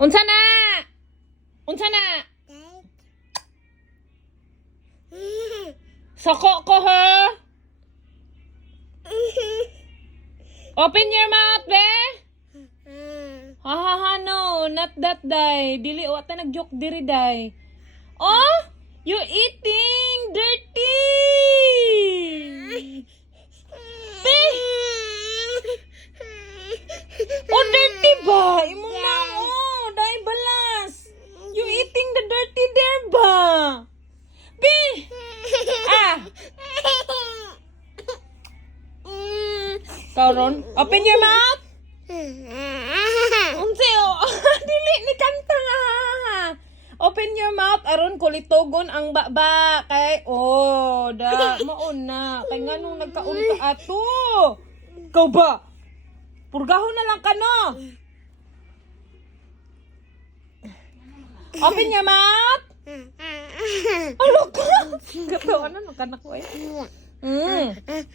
Unsa na? Unsa na? Soko ko ha? Open your mouth, be? Ha, no, not that, day. Dili, wata nag-joke diri, day. Oh, you eating dirty! Be? Oh, dirty ba? Imong na, oh, day balas. You eating the dirty there ba? Be? Ah! Karon, open your mouth. Unsa oh, dili ni kanta nga. Open your mouth aron kulitogon ang baba kay oh, da mauna kay nganong nagkaon ka ato. Ikaw ba? Purgahon na lang ka no. Open your mouth. Alo ka. Gato ano kanak ko eh.